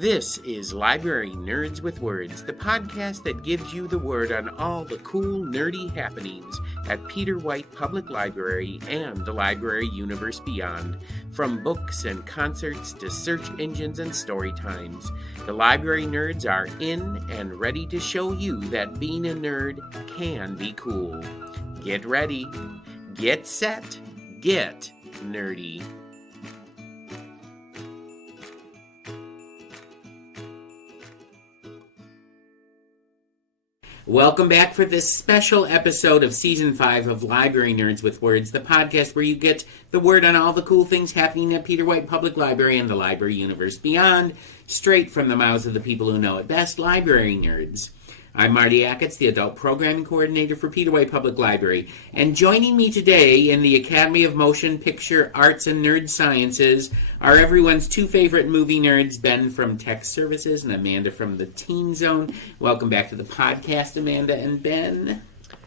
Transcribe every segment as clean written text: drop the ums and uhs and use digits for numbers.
This is Library Nerds with Words, the podcast that gives you the word on all the cool, nerdy happenings at Peter White Public Library and the library universe beyond. From books and concerts to search engines and story times, the library nerds are in and ready to show you that being a nerd can be cool. Get ready, get set, get nerdy. Welcome back for this special episode of Season 5 of Library Nerds with Words, the podcast where you get the word on all the cool things happening at Peter White Public Library and the library universe beyond, straight from the mouths of the people who know it best, library nerds. I'm Marty, the adult programming coordinator for Peter White Public Library, and joining me today in the Academy of Motion Picture Arts and Nerd Sciences are everyone's two favorite movie nerds, Ben from Tech Services and Amanda from the Teen Zone. Welcome back to the podcast, Amanda and Ben.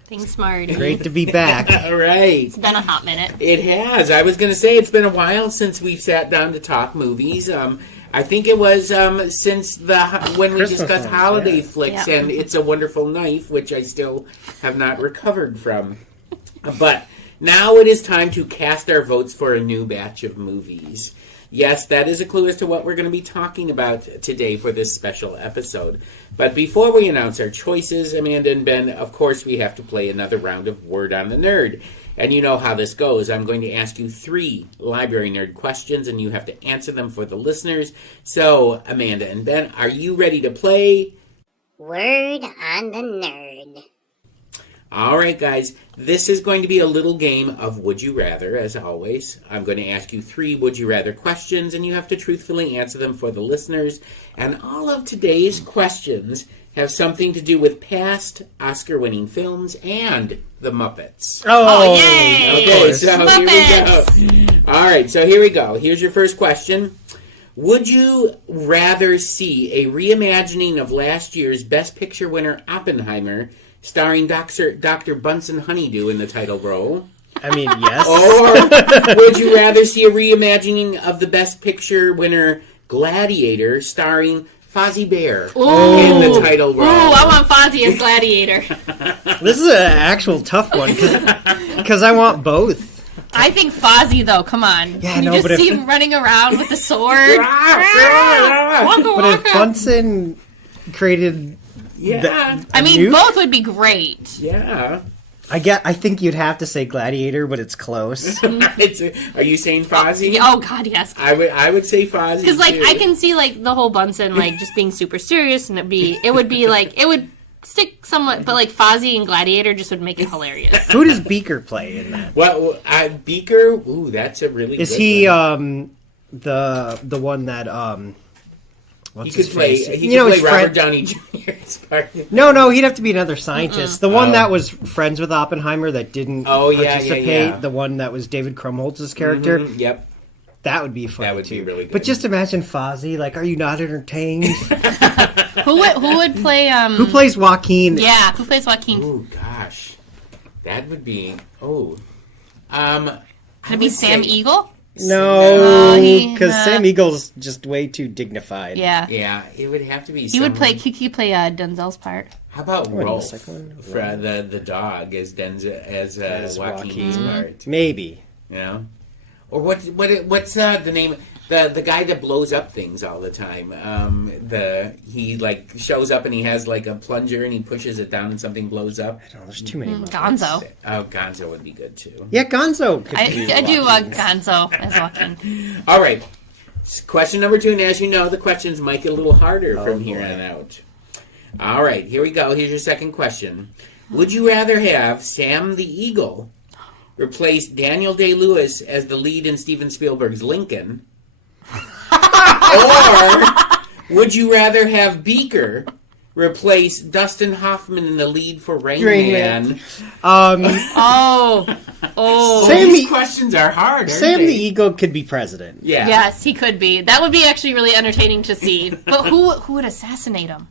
Thanks, Marty. Great to be back. All right. It's been a hot minute. It has. I was going to say it's been a while since we've sat down to talk movies. I think it was since when we Christmas discussed ones, holiday yeah. flicks Yeah. and It's a Wonderful Knife, which I still have not recovered from. But now it is time to cast our votes for a new batch of movies. Yes, that is a clue as to what we're going to be talking about today for this special episode. But before we announce our choices, Amanda and Ben, of course we have to play another round of Word on the Nerd. And you know how this goes. I'm going to ask you 3 library nerd questions, and you have to answer them for the listeners. So, Amanda and Ben, are you ready to play? Word on the Nerd. All right, guys. This is going to be a little game of Would You Rather, as always. I'm going to ask you 3 Would You Rather questions, and you have to truthfully answer them for the listeners. And all of today's questions have something to do with past Oscar-winning films and the Muppets. Oh, yay! Okay, so Muppets! here we go. All right, so here we go. Here's your first question. Would you rather see a reimagining of last year's Best Picture winner Oppenheimer, starring Dr. Bunsen Honeydew in the title role? I mean, yes. Or would you rather see a reimagining of the Best Picture winner Gladiator, starring Fozzie Bear in the title role? Ooh, I want Fozzie as Gladiator. This is an actual tough one because I want both. I think Fozzie, though, come on. Yeah, Can you no, just but see if- him running around with the sword? Waka, But if waka. Bunsen created, Yeah. I mean, nuke? both would be great. Yeah. I think you'd have to say Gladiator, but it's close. Are you saying Fozzie? Oh, God, yes. I would say Fozzie, Because, like, too. I can see, like, the whole Bunsen, like, just being super serious, and it would stick somewhat, but, like, Fozzie and Gladiator just would make it hilarious. Who does Beaker play in that? Well, Beaker, ooh, that's a really Is good he one. the one that what's He his could play, face? he You know, could his play Robert friend. Downey Jr.'s part. No, he'd have to be another scientist. The one Oh. that was friends with Oppenheimer that didn't participate. yeah. The one that was David Krumholtz's character. Mhm, yep. That would be fun, That would too. be really good. But just imagine Fozzie, like, are you not entertained? Who would play, Who plays Joaquin? Yeah, who plays Joaquin? Oh, gosh. That would be, Could Could it be Sam Eagle? No, he- because Sam Eagle's just way too dignified. Yeah. Yeah, it would have to be He would play. someone- He could play Denzel's part. How about What, Rolf, the second one? for the dog, as As Joaquin's Joaquin. part? Maybe. You know? Or what's the name? The guy that blows up things all the time. He like shows up and he has like a plunger and he pushes it down and something blows up. I don't know, there's too many. Muppets. Gonzo. Oh, Gonzo would be good too. Yeah, Gonzo could I do Joaquin. Gonzo as Joaquin. All right. Question number 2, and as you know, the questions might get a little harder Oh, from here boy. on out. All right, here we go. Here's your second question. Would you rather have Sam the Eagle replace Daniel Day-Lewis as the lead in Steven Spielberg's Lincoln? Or would you rather have Beaker replace Dustin Hoffman in the lead for Rain Rain Man? Oh. Sam These the- questions are hard, aren't Sam they? the Eagle could be president. Yeah. Yes, he could be. That would be actually really entertaining to see. But who would assassinate him?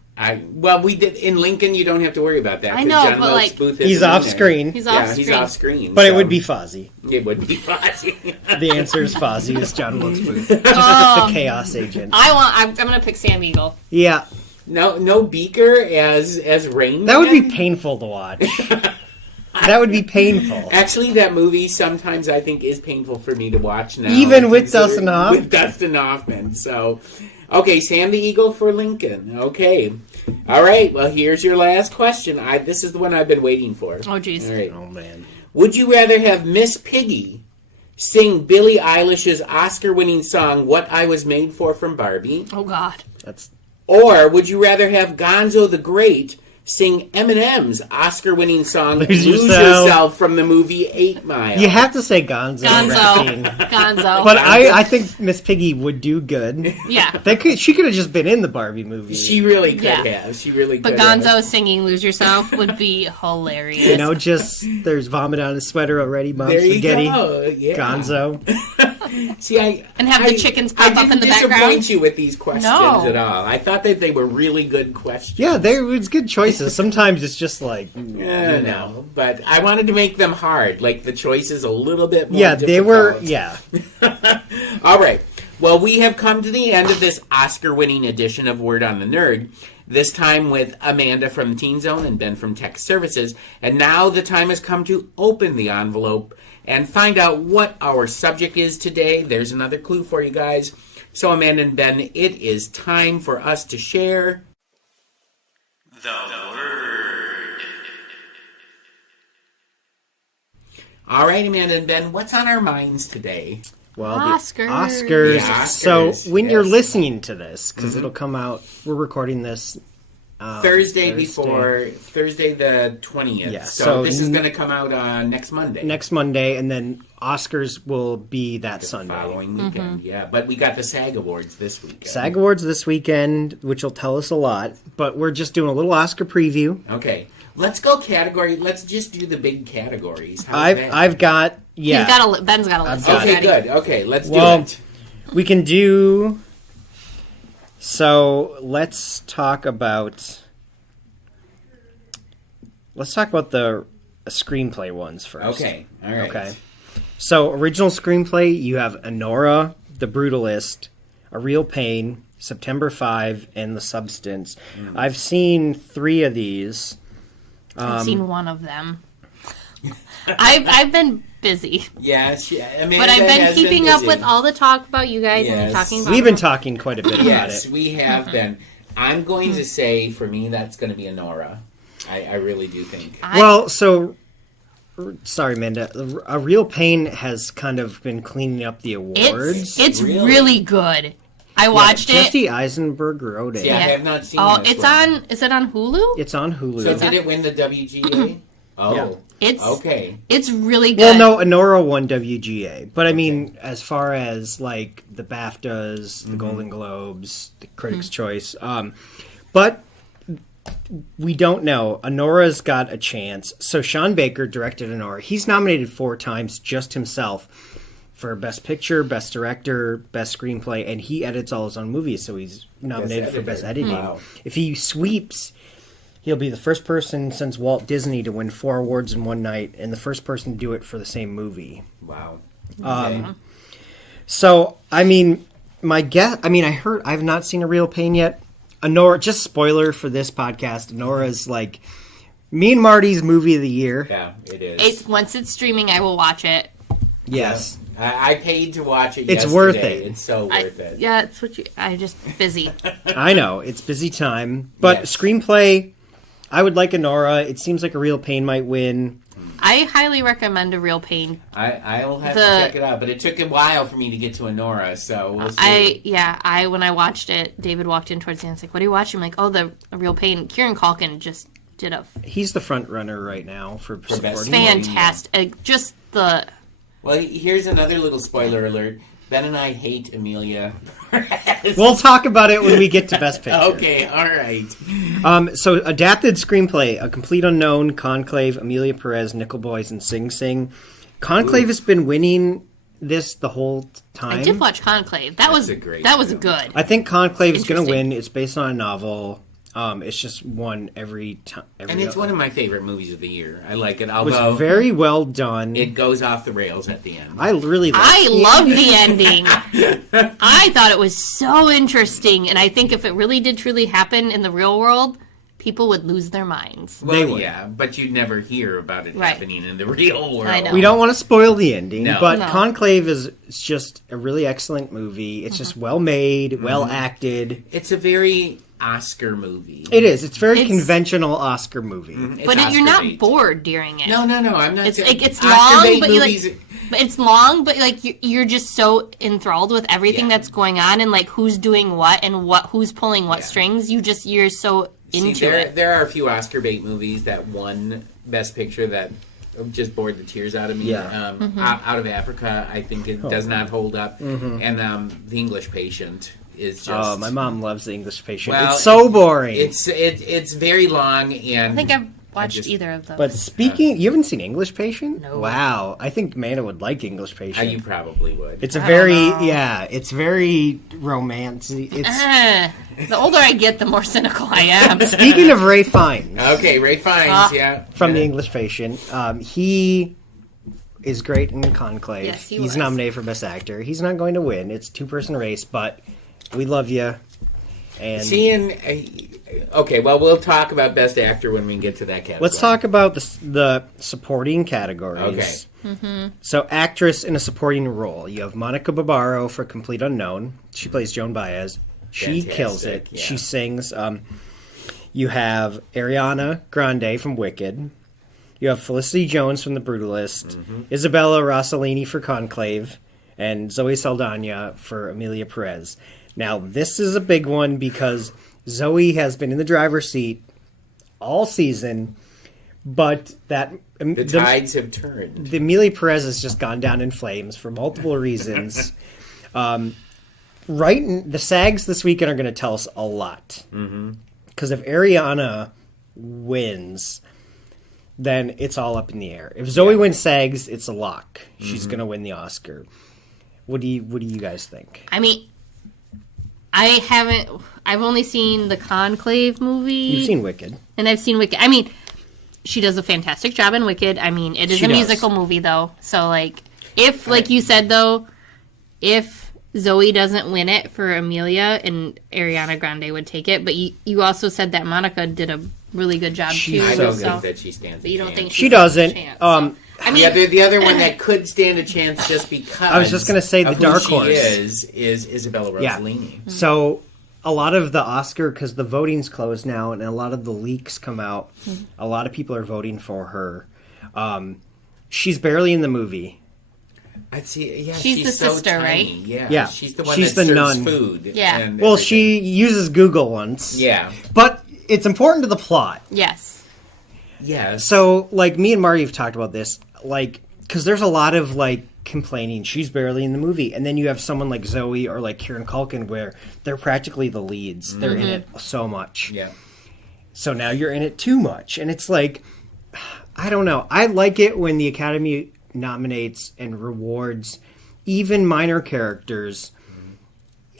Well, we did in Lincoln. You don't have to worry about that. I know, John but, Wilkes like, Booth He's isn't off in there. screen. He's off Yeah, screen. he's off screen. But it so would be Fozzie. It would be Fozzie. The answer is Fozzie. Is John Wilkes Booth. Just Oh. the chaos agent. I'm gonna pick Sam Eagle. Yeah, No Beaker as Rain that would be Man? painful to watch. That would be painful. Actually, that movie sometimes I think is painful for me to watch now. Even with consider- Dustin Hoffman? With Dustin Hoffman. So, okay, Sam the Eagle for Lincoln. Okay. All right, well, here's your last question. This is the one I've been waiting for. Oh, jeez. All right. Oh man. Would you rather have Miss Piggy sing Billie Eilish's Oscar-winning song, What I Was Made For from Barbie? Oh God. That's Or would you rather have Gonzo the Great sing Eminem's Oscar-winning song Lose Lose Yourself. Yourself from the movie 8 Mile? you have to say Gonzo. rapping. Gonzo. But I think Miss Piggy would do good. Yeah. She could have just been in the Barbie movie. She really could Yeah. have. She really But could Gonzo have. singing "Lose Yourself" would be hilarious. You know, just there's vomit on his sweater already. Mom There you spaghetti. go. Yeah. Gonzo. See, And have the chickens pop up in the I didn't background? disappoint you with these questions No. at all. I thought that they were really good questions. Yeah, it's good choices. Sometimes it's just like No, but I wanted to make them hard, like the choices a little bit more Yeah, they were. difficult. Yeah. All right. Well, we have come to the end of this Oscar-winning edition of Word on the Nerd. This time with Amanda from Teen Zone and Ben from Tech Services. And now the time has come to open the envelope and find out what our subject is today. There's another clue for you guys. So, Amanda and Ben, it is time for us to share the word. All right, Amanda and Ben, what's on our minds today? Well, Oscars. the Oscars. The Oscars, So when you're yes. listening to this, because it'll come out, we're recording this Thursday before Thursday the 20th. Yeah, so so this is going to come out next Monday. next Monday, and then Oscars will be that Sunday. Following weekend, yeah. But we got the SAG Awards this weekend. SAG Awards this weekend, which will tell us a lot. But we're just doing a little Oscar preview. Okay. Let's go category. Let's just do the big categories. How's that? I've got Ben's got a list. got Okay, already. good. Okay, let's do Well, it. we can do. So let's talk about. Let's talk about the screenplay ones first. Okay. All right. Okay. So original screenplay, you have Honora, The Brutalist, A Real Pain, September 5, and The Substance. I've seen 3 of these. I've seen one of them. I've been busy, Yes, yeah. Amanda but I've been has keeping up busy. with all the talk about you guys and Yes. you're talking about. We've been talking quite a bit about Yes, it. we have been. I'm going to say, for me, that's going to be Honora. I really do think. Well, so sorry, Amanda. A Real Pain has kind of been cleaning up the awards. It's Really? really good. I watched it. Jesse Eisenberg wrote it. Yeah, I have not seen Oh, this it's one. on. Is it on Hulu? It's on Hulu. So did it win the WGA? Oh. Yeah. It's Okay. It's really good. Well, no, Honora won WGA, but I mean, as far as like the BAFTAs, the Golden Globes, the Critics' Choice, but we don't know. Honora's got a chance. So Sean Baker directed Honora. He's nominated 4 times just himself for Best Picture, Best Director, Best Screenplay, and he edits all his own movies, so he's nominated for Best Editor. Editing. Wow. If he sweeps, he'll be the first person since Walt Disney to win 4 awards in one night, and the first person to do it for the same movie. Wow. Okay. So, I mean, my guess, I've not seen A Real Pain yet. Honora, just spoiler for this podcast, Honora's like me and Marty's movie of the year. Yeah, it is. Once it's streaming, I will watch it. Yes. I paid to watch it It's yesterday. worth it. It's so worth it. Yeah, it's what you. I just busy. I know, it's busy time. But Yes. screenplay, I would like Honora. It seems like A Real Pain might win. I highly recommend A Real Pain. I'll have to check it out, but it took a while for me to get to Honora, so we'll see. When I watched it, David walked in towards the end. He's like, "What are you watching?" I'm like, "Oh, the A Real Pain." Kieran Culkin just did a He's the front runner right now for best supporting. fantastic. Just the Well, here's another little spoiler alert. Ben and I hate Amelia Perez. We'll talk about it when we get to Best Picture. Okay, all right. So adapted screenplay: A Complete Unknown, Conclave, Amelia Perez, Nickel Boys, and Sing Sing. Conclave has been winning this the whole time. I did watch Conclave. That was a great that was film. good. I think Conclave is going to Interesting. win. It's based on a novel. It's just one every time. And it's one of my favorite movies of the year. I like it, It was although very well done. it goes off the rails at the end. I really liked I love the ending. I thought it was so interesting, and I think if it really did truly happen in the real world, people would lose their minds. Well, They would. yeah, but you'd never hear about it Right. happening in the real world. I know. We don't want to spoil the ending, No. but No. Conclave is just a really excellent movie. It's just well made, well acted. It's a very Oscar movie. It is. It's very It's- conventional Oscar movie. It's But you're Oscar not bait. bored during it. No, I'm not. It's saying- like it's Oscar long, bait but you like. movies- But it's long, but like you're just so enthralled with everything Yeah. that's going on and like who's doing what and who's pulling what Yeah. strings. You're so into there, it. There are a few Oscar bait movies that won Best Picture that just bored the tears out of me. Yeah. Out of Africa, I think it does not hold up. And The English Patient is just. Oh, my mom loves The English Patient. Well, It's so boring. It's very long and. I think I've watched just- either of those. But speaking, you haven't seen English Patient? No. Wow, I think Amanda would like English Patient. You probably would. It's a I very, don't know. yeah, it's very romantic. It's The older I get, the more cynical I am. speaking of Ray Fiennes Okay, Ray Fiennes, yeah. from The Yeah. English Patient. He is great in Conclave. Yes, he He's was. nominated for Best Actor. He's not going to win. It's a two-person race, but we love you. And Seeing. Okay, well, we'll talk about Best Actor when we get to that category. let's talk about the supporting categories. Okay. So, actress in a supporting role. You have Monica Barbaro for Complete Unknown. She plays Joan Baez. She Fantastic, kills it. yeah. She sings. You have Ariana Grande from Wicked. You have Felicity Jones from The Brutalist. Isabella Rossellini for Conclave. And Zoe Saldana for Amelia Perez. Now, this is a big one because Zoe has been in the driver's seat all season, but The tides have turned. the Amelia Perez has just gone down in flames for multiple reasons. The SAGs this weekend are going to tell us a lot. Because if Ariana wins, then it's all up in the air. If Zoe wins SAGs, it's a lock. She's going to win the Oscar. What do you guys think? I mean, I've only seen the Conclave movie. You've seen Wicked. And I've seen Wicked. I mean, she does a fantastic job in Wicked. I mean, it is She a does. musical movie, though. So, like, if, like you said, though, if Zoe doesn't win it for Amelia and Ariana Grande would take it, but you also said that Monica did a really good job, She's too. I so don't good. think that she stands. But you don't a think chance. She doesn't. Chance, so. I mean, The other one that could stand a chance just because I was just gonna say the of who dark she horse. is Isabella Yeah. Rossellini. So a lot of the Oscar, because the voting's closed now, and a lot of the leaks come out. A lot of people are voting for her. She's barely in the movie. I'd see. Yeah, She's the so sister, tiny. right? Yeah. she's the one She's that the serves nun. food. Yeah. and Well, everything. she uses Google once. Yeah. But it's important to the plot. yes. Yes. So, like, me and Marty have talked about this, like, because there's a lot of, like, complaining she's barely in the movie. And then you have someone like Zoe or, like, Kieran Culkin where they're practically the leads. They're in it so much. Yeah. So now you're in it too much. And it's like, I don't know. I like it when the Academy nominates and rewards even minor characters.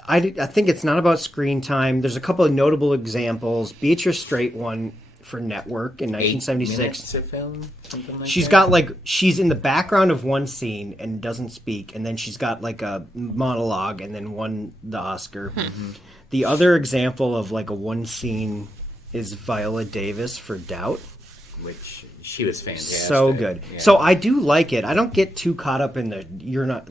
I think it's not about screen time. There's a couple of notable examples. Beatrice Straight won for Network in 1976. 8 minutes of film, something like She's that? got like she's in the background of one scene and doesn't speak, and then she's got like a monologue, and then won the Oscar. The other example of like a one scene is Viola Davis for Doubt. Which she was fantastic. So good. Yeah. So I do like it. I don't get too caught up in the you're not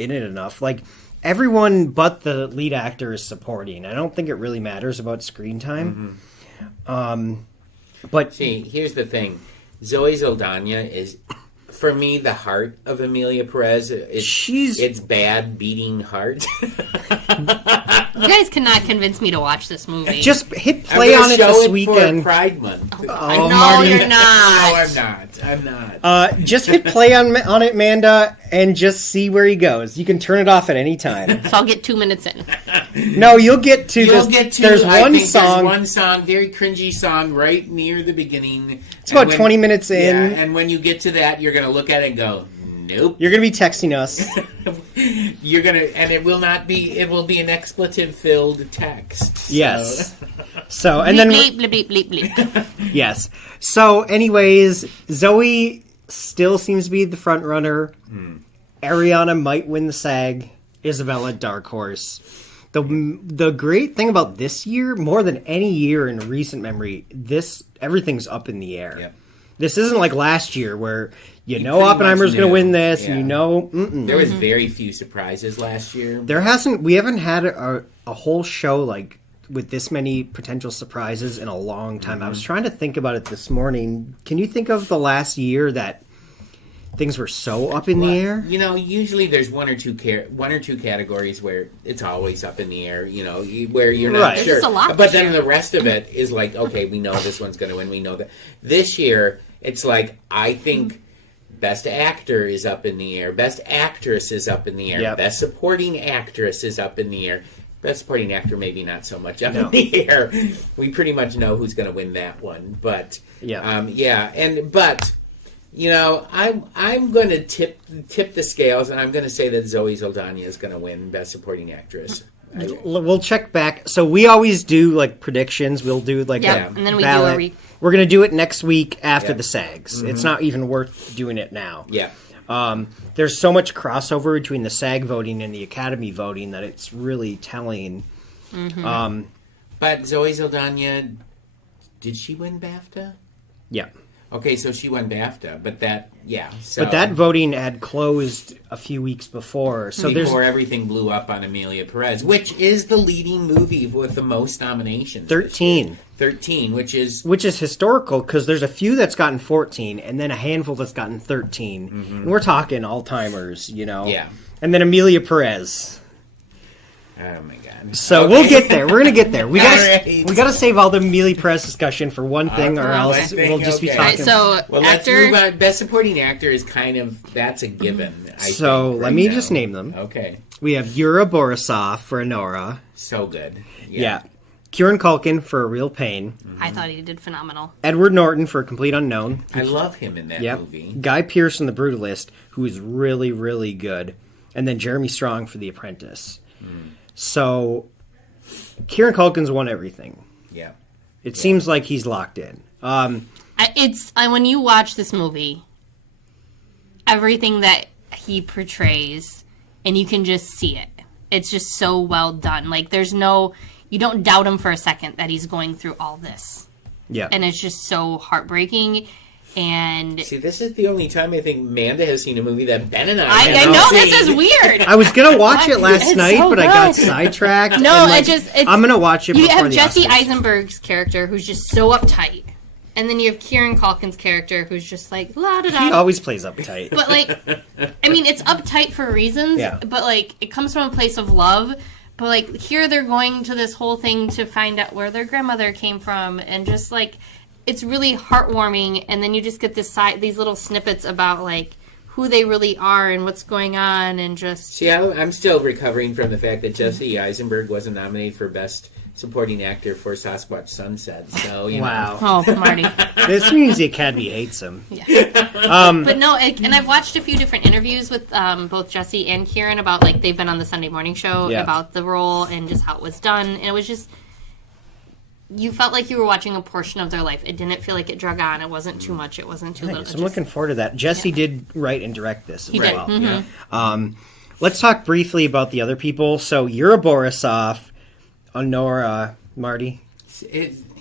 in it enough. Like everyone but the lead actor is supporting. I don't think it really matters about screen time. But See, here's the thing. Zoe Saldana is, for me, the heart of Amelia Perez. It's bad beating heart. You guys cannot convince me to watch this movie. just hit I'm play gonna on it show this it weekend. for Pride Month. Oh, no, Marty. you're not. No, I'm not. I'm not. Just hit play on it, Manda, and just see where he goes. You can turn it off at any time. So I'll get 2 minutes in. No, you'll get to. You'll get to. There's I one think song. There's one song, very cringy song, right near the beginning. It's about 20 minutes in. Yeah, and when you get to that, you're gonna look at it and go, "Nope." You're gonna be texting us. You're gonna, and it will not be. It will be an expletive-filled text. So- Yes. So, and bleep, then... bleep, bleep, bleep, bleep. Yes. So, anyways, Zoe still seems to be the front runner. Ariana might win the SAG. Isabella, dark horse. The great thing about this year, more than any year in recent memory, everything's up in the air. Yep. This isn't like last year where you know pretty Oppenheimer's much going to knew. win this, Yeah. and you know... There was very few surprises last year. We haven't had a whole show like with this many potential surprises in a long time. I was trying to think about it this morning. Can you think of the last year that things were so up in the air? You know, usually there's one or two categories where it's always up in the air. You know, where you're not Right. sure. There's just a lot But this then year. the rest of it is like, okay, we know this one's going to win. We know that. This year, it's like, I think Best Actor is up in the air. Best Actress is up in the air. Yep. Best Supporting Actress is up in the air. Best Supporting Actor, maybe not so much up in the air. We pretty much know who's going to win that one. But but you know, I'm going to tip the scales, and I'm going to say that Zoe Saldana is going to win Best Supporting Actress. We'll check back. So we always do like predictions. We'll do like Yeah, a and then we ballot. do a We're going to do it next week after Yeah. the SAGs. It's not even worth doing it now. Yeah. There's so much crossover between the SAG voting and the Academy voting that it's really telling. But Zoe Saldana, did she win BAFTA? Yeah. Okay, so she won BAFTA, but that, yeah. So But that voting had closed a few weeks before. So before there's everything blew up on Amelia Perez, which is the leading movie with the most nominations. 13. 13, which is... Which is historical because there's a few that's gotten 14 and then a handful that's gotten 13. And we're talking all-timers, you know. Yeah. And then Amelia Perez. Oh, my God. So Okay. we'll get there. We're going to get there. We got All right. to save all the Amelia Perez discussion for one thing or For else one thing, we'll just be okay. talking. So Well, let's actor, move on. Best Supporting Actor is kind of... That's a given, I So, think, let right me now. just name them. Okay. We have Yura Borisov for Honora. So good. Yeah. Kieran Culkin for A Real Pain. I thought he did phenomenal. Edward Norton for Complete Unknown. I love him in that Yep. movie. Guy Pearce in The Brutalist, who is really, really good. And then Jeremy Strong for The Apprentice. So, Kieran Culkin's won everything. Yeah. It seems like he's locked in. When you watch this movie, everything that he portrays, and you can just see it. It's just so well done. Like, you don't doubt him for a second that he's going through all this. Yeah. And it's just so heartbreaking. And See, this is the only time I think Amanda has seen a movie that Ben and I I have know not this seen. is weird. I was going to watch it last It's night, so but I got good. sidetracked. No, and, I'm going to watch it You before have the Jesse Oscars. Eisenberg's character, who's just so uptight. And then you have Kieran Culkin's character, who's just like, la da He da. always plays uptight. But, like, I mean, it's uptight for reasons, Yeah. but, like, it comes from a place of love. But, like, here they're going to this whole thing to find out where their grandmother came from. And just, like, it's really heartwarming. And then you just get these little snippets about, like, who they really are and what's going on. And just... See, I'm still recovering from the fact that Jesse Eisenberg wasn't nominated for Best Supporting Actor for Sasquatch Sunset. So, you know. Wow. Oh, Marty. This means the Academy hates him. But no, and I've watched a few different interviews with both Jesse and Kieran about, like, they've been on the Sunday morning show Yeah. about the role and just how it was done. And it was just, you felt like you were watching a portion of their life. It didn't feel like it drug on. It wasn't too much. It wasn't too little. Nice. I'm looking forward to that. Jesse did write and direct this as He did. well. Mhm. Let's talk briefly about the other people. So Yura Borisov, Honora, Marty.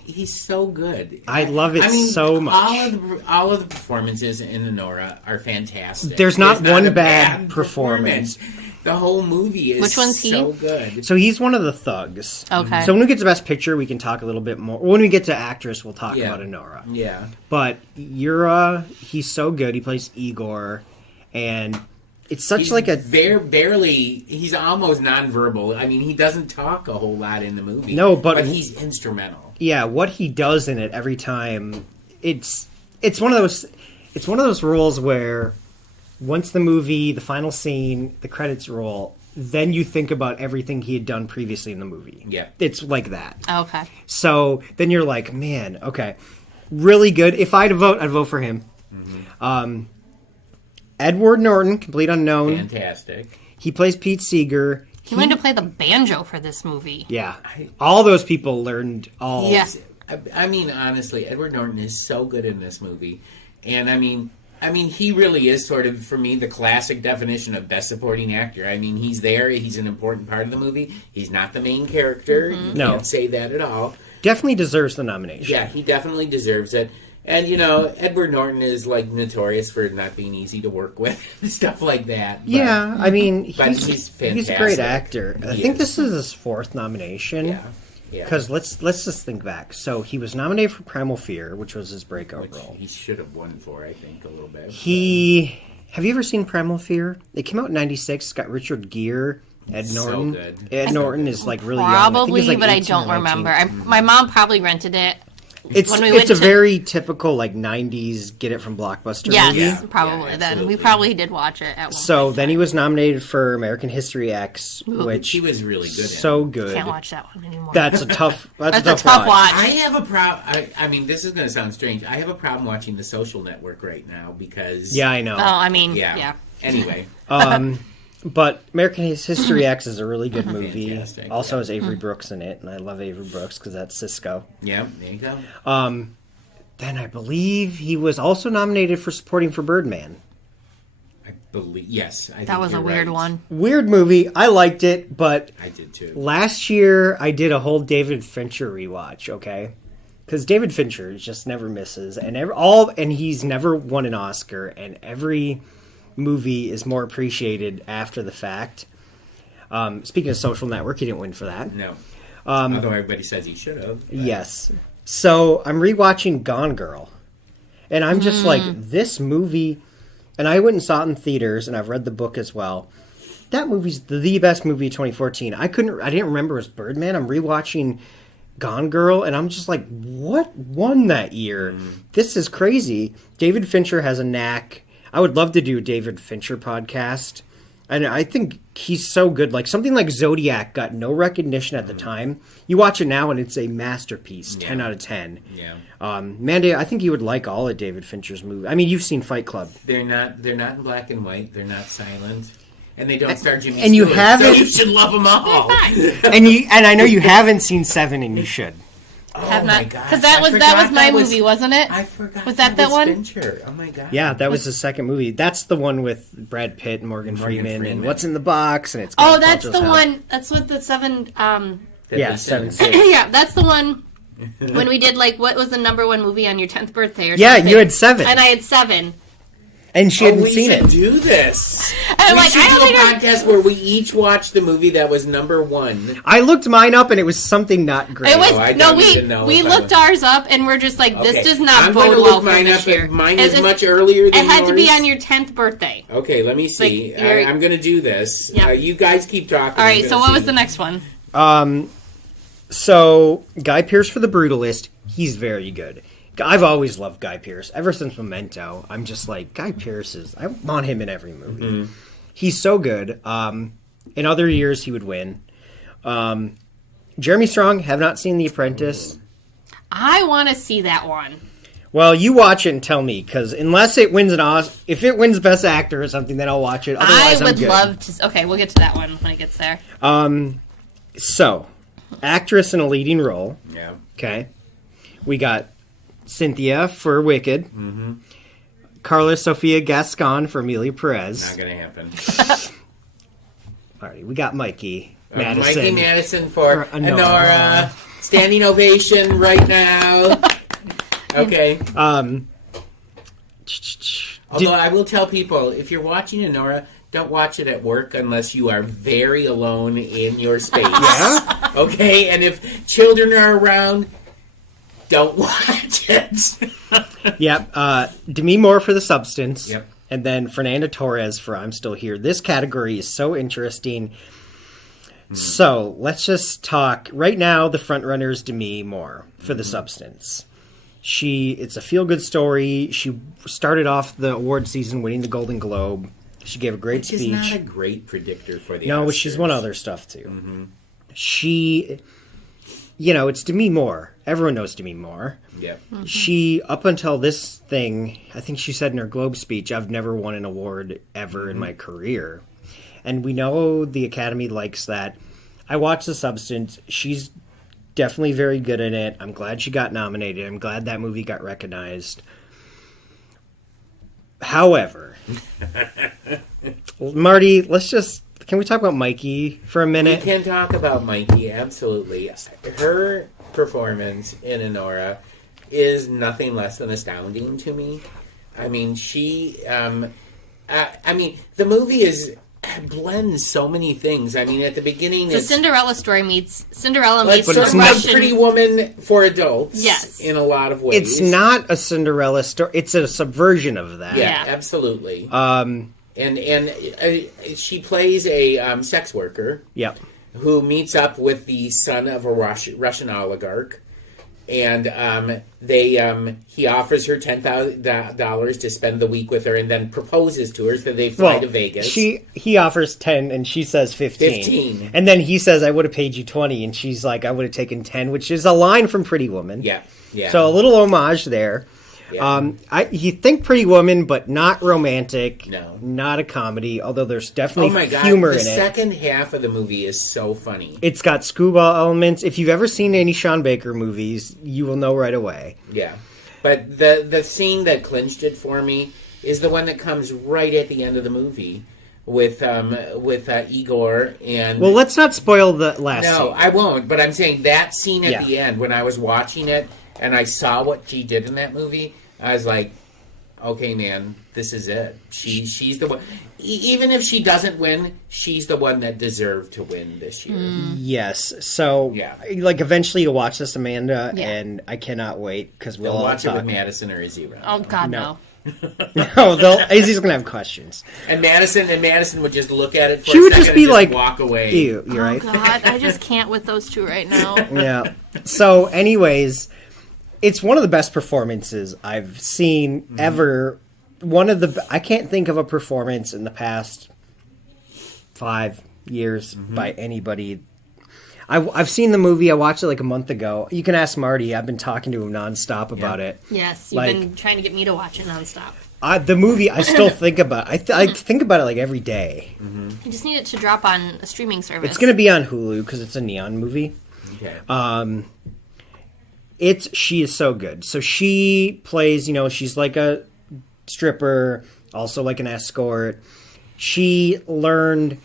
He's so good. I love it so much. All of the performances in Honora are fantastic. There's not one a bad performance. The whole movie is Which one's he? so good. So he's one of the thugs. Okay. So when we get to Best Picture, we can talk a little bit more. When we get to Actress, we'll talk Yeah. about Honora. Yeah. But Yura, he's so good. He plays Igor, and it's such He's like a barely. He's almost nonverbal. I mean, he doesn't talk a whole lot in the movie. No, but he's instrumental. yeah. What he does in it every time, it's one of those roles where once the movie, the final scene, the credits roll, then you think about everything he had done previously in the movie. Yeah. It's like that. Okay. So then you're like, man, okay, really good. If I had to vote, I'd vote for him. Edward Norton, Complete Unknown. Fantastic. He plays Pete Seeger. He learned to play the banjo for this movie. Yeah. All those people learned all... Yeah. I mean, honestly, Edward Norton is so good in this movie. And I mean, he really is sort of, for me, the classic definition of best supporting actor. I mean, he's there. He's an important part of the movie. He's not the main character. You can't say that at all. Definitely deserves the nomination. Yeah, he definitely deserves it. And, you know, Edward Norton is, like, notorious for not being easy to work with and stuff like that. But, Yeah, I mean, he's fantastic. He's a great actor. I think is. this is his 4th nomination. Yeah. Because let's just think back. So he was nominated for Primal Fear, which was his breakout Which role. he should have won for, I think, a little bit. Have you ever seen Primal Fear? It came out in '96. It's got Richard Gere, Ed Norton. So good. Ed Norton is like really young. Probably, I think he's, like, but I 18 don't or remember. 19. My mom probably rented it. It's when we went a to- very typical like '90s get it from Blockbuster Yes, movie. probably. Yeah, then absolutely. we probably did watch it at one So point. then he was nominated for American History X, which He was really good at so it. good. Can't watch that one anymore. That's a tough. That's That's a tough watch. I have a problem. I mean, this is going to sound strange. I have a problem watching The Social Network right now because... Yeah, I know. Oh, I mean, Yeah. yeah. Anyway. But American History X is a really good movie. Fantastic, Also yeah. has Avery Brooks in it, and I love Avery Brooks because that's Cisco. Yeah, there you go. Then I believe he was also nominated for supporting for Birdman. I believe... Yes. I That think was a you're weird right. one. Weird movie. I liked it, but I did too. last year I did a whole David Fincher rewatch. Okay, because David Fincher just never misses, and and he's never won an Oscar, and every movie is more appreciated after the fact. Speaking of Social Network, he didn't win for that. No. Although everybody says he should have. Yes. So I'm rewatching Gone Girl, and I'm just like, this movie, and I went and saw it in theaters, and I've read the book as well. That movie's the best movie of 2014. I didn't remember it was Birdman. I'm rewatching Gone Girl, and I'm just like, what won that year? This is crazy. David Fincher has a knack. I would love to do a David Fincher podcast. And I think he's so good. Like something like Zodiac got no recognition at the time. You watch it now and it's a masterpiece. 10 out of 10. Yeah. Mandy, I think you would like all of David Fincher's movies. I mean, you've seen Fight Club. They're not in black and white. They're not silent. And they don't star Jimmy And you Stewart, haven't- so you should love them all. And I know you haven't seen Seven, and you should. Oh my gosh. Because that I was forgot my that was- movie, wasn't it? I forgot. Was that one? Fincher. Oh my god. Yeah, that was his second movie. That's the one with Brad Pitt and Morgan Freeman and What's in the Box, and it's got Oh, that's Balto's the house. one. That's what the seven. Yeah, Seven Cities. Yeah, that's the one. When we did what was the number one movie on your 10th birthday or Yeah, something? you had 7. and I had 7. And she hadn't we seen should it. do this. I'm we like, should I don't do a think podcast where we each watch the movie that was number 1. I looked mine up, and it was something not great. It was I no, don't even know we if I looked ours up and we're just like, Okay. this does not I'm going bode to well look for mine this up. year. Mine is much earlier than It had to be yours. on your 10th birthday. Okay, let me see. Like, you're- I'm going to do this. Yeah. You guys keep talking. All I'm right, gonna so what was see. the next one? So, Guy Pearce for The Brutalist, he's very good. I've always loved Guy Pearce. Ever since Memento, I'm just like, Guy Pearce I want him in every movie. He's so good. In other years, he would win. Jeremy Strong, have not seen The Apprentice. I want to see that one. Well, you watch it and tell me, because unless it wins if it wins Best Actor or something, then I'll watch it. Otherwise, I would I'm good. love to. Okay, we'll get to that one when it gets there. So, actress in a leading role. Yeah. Okay. We got Cynthia for Wicked. Carla Sofia Gascon for Amelia Perez. Not going to happen. All right, we got Mikey Madison. Mikey Madison for For Honora. Honora. Standing ovation right now. Okay. Although I will tell people, if you're watching Honora, don't watch it at work unless you are very alone in your space. Yeah? Okay? And if children are around, don't watch it. Yep. Demi Moore for The Substance. Yep. And then Fernanda Torres for I'm Still Here. This category is so interesting. So, let's just talk. Right now, the front runner is Demi Moore for The Substance. It's a feel-good story. She started off the award season winning the Golden Globe. She gave a great Which speech. is not a great predictor for the No, Oscars. but she's won other stuff too. She, it's Demi Moore. Everyone knows Demi Moore. Yep. She, up until this thing, I think she said in her Globe speech, I've never won an award ever in my career. and we know the Academy likes that. I watched The Substance. She's definitely very good in it. I'm glad she got nominated. I'm glad that movie got recognized. However, Marty, can we talk about Mikey for a minute? We can talk about Mikey, absolutely. Her performance in Anora is nothing less than astounding to me. I mean, the movie blends so many things. I mean, at the beginning, it's a Cinderella story meets Cinderella meets sort of like Pretty Woman for adults. Yes, in a lot of ways. It's not a Cinderella story. It's a subversion of that. Yeah, absolutely. And she plays a sex worker. Yep. Who meets up with the son of a Russian oligarch. And he offers her $10,000 to spend the week with her, and then proposes to her. So they fly to Vegas. He offers 10, and she says 15. And then he says, "I would have paid you 20," and she's like, "I would have taken 10," which is a line from Pretty Woman. Yeah. So a little homage there. Yeah. You think Pretty Woman, but not romantic. No, not a comedy. Although there's definitely humor in it. The second half of the movie is so funny. It's got screwball elements. If you've ever seen any Sean Baker movies, you will know right away. Yeah, but the scene that clinched it for me is the one that comes right at the end of the movie with Igor and. Well, let's not spoil the last scene. No, I won't. But I'm saying that scene at the end when I was watching it. And I saw what she did in that movie. I was like, okay, man, this is it. She's the one. Even if she doesn't win, she's the one that deserved to win this year. Yes. So, eventually you'll watch this, Amanda, and I cannot wait because we'll watch it with Madison or Izzy around. Oh, God, no. No, Izzy's going to have questions. And Madison would just look at it for she a would second just be and like, walk away. Ew, you're right. Oh, God, I just can't with those two right now. Yeah. So, anyways, it's one of the best performances I've seen ever. I can't think of a performance in the past 5 years by anybody. I've seen the movie. I watched it like a month ago. You can ask Marty. I've been talking to him nonstop about it. Yes, you've been trying to get me to watch it nonstop. The movie, I still think about. I think about it like every day. You just need it to drop on a streaming service. It's going to be on Hulu because it's a neon movie. Okay. She is so good. So she plays, she's like a stripper, also like an escort. She went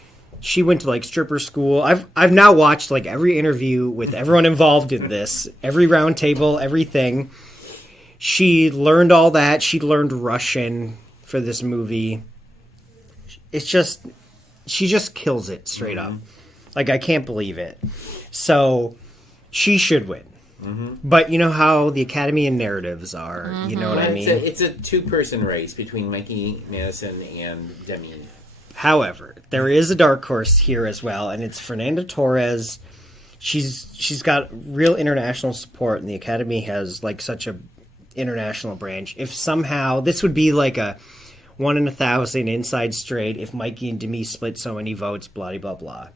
to like stripper school. I've now watched like every interview with everyone involved in this, every round table, everything. She learned all that. She learned Russian for this movie. She just kills it straight up. Like, I can't believe it. So she should win. But you know how the Academy and narratives are. You know what I mean? It's a two-person race between Mikey Madison and Demi. However, there is a dark horse here as well, and it's Fernanda Torres. She's got real international support, and the Academy has like such a international branch. If somehow this would be like a 1 in 1,000 inside straight, if Mikey and Demi split so many votes, blah blah blah.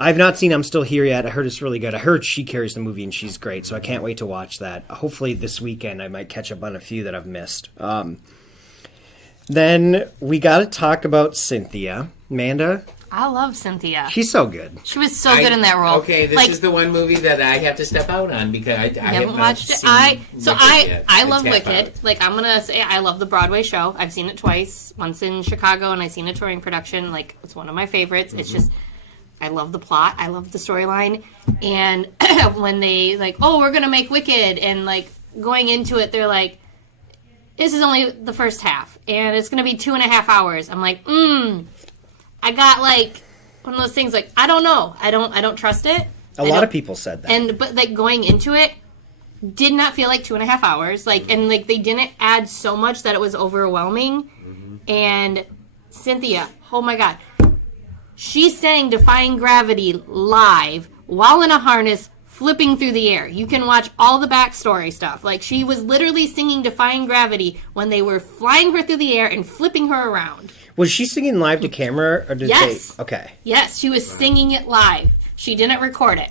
I've not seen I'm Still Here yet. I heard it's really good. I heard she carries the movie and she's great, so I can't wait to watch that. Hopefully this weekend I might catch up on a few that I've missed. Then we got to talk about Cynthia. Amanda? I love Cynthia. She's so good. She was so good in that role. Okay, this is the one movie that I have to step out on because I haven't watched it. I love Wicked. Like, I'm gonna say I love the Broadway show. I've seen it twice. Once in Chicago, and I've seen a touring production. Like, it's one of my favorites. It's just, I love the plot. I love the storyline. And when they we're gonna make Wicked, and like going into it, they're like, this is only the first half, and it's gonna be 2.5 hours. I'm like, I got like one of those things like, I don't know. I don't trust it. A lot of people said that. But like going into it did not feel like 2.5 hours. Like, and like they didn't add so much that it was overwhelming. And Cynthia, oh my God. She sang Defying Gravity live while in a harness flipping through the air. You can watch all the backstory stuff. Like, she was literally singing Defying Gravity when they were flying her through the air and flipping her around. Was she singing live to camera, or did Yes. they? Okay. Yes, she was singing it live. She didn't record it.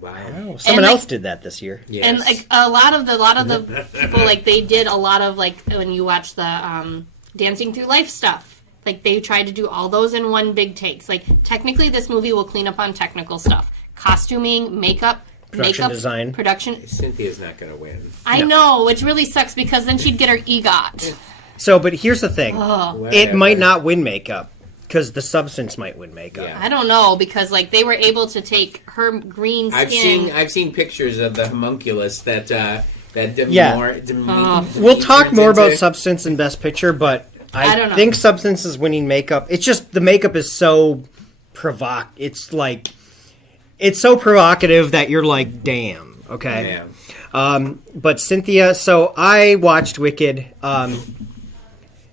Wow. Someone else did that this year. Yes. And like a lot of the people, like, they did a lot of, like, when you watch the Dancing Through Life stuff, Like, they tried to do all those in one big takes. Like, technically, this movie will clean up on technical stuff. Costuming, makeup, design. Production. Cynthia's not going to win. I know, which really sucks because then she'd get her EGOT. So, but here's the thing. Oh. It might not win makeup, because the substance might win makeup. Yeah. I don't know, because, like, they were able to take her green skin. I've seen pictures of the homunculus that We'll talk more about substance in Best Picture, but I don't know. think substance is winning makeup. It's just the makeup is so it's like it's so provocative that you're like, damn, okay. Yeah. But Cynthia, so I watched Wicked.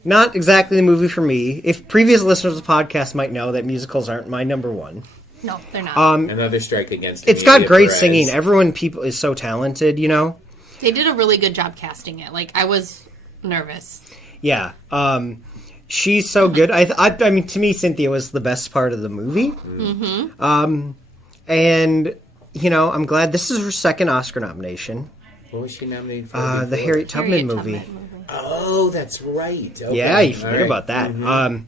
Not exactly the movie for me. If previous listeners of the podcast might know that musicals aren't my number one. No, they're not. Another strike against It's got Amelia great Perez. singing. Everyone is so talented, you know? They did a really good job casting it. Like, I was nervous. Yeah. She's so good. I mean, to me, Cynthia was the best part of the movie. Mm-hmm. And, you know, I'm glad this is her second Oscar nomination. What was she nominated for? The Harriet Tubman movie. Oh, that's right. Okay. Yeah, you forget about that. Mm-hmm.